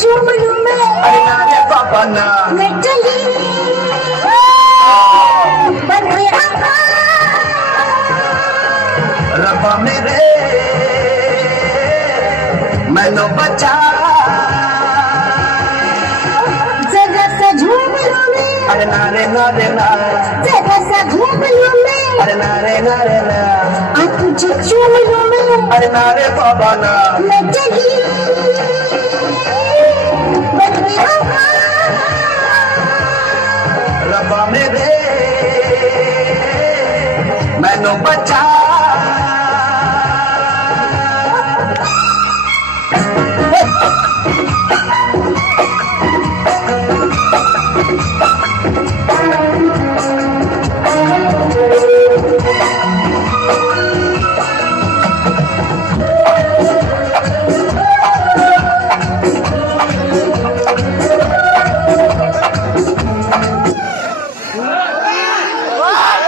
चूम लूं मैं, अरे ना रे बाबा ना, मैं चली बन गया रब्बा मेरे मैनू बचा, जरा सा झूम लूं मैं, अरे ना रे ना, जरा सा झूम लूं मैं, अरे ना रे ना, तुझे चूम लूं मैं, अरे ना रे बाबा ना, मैं चली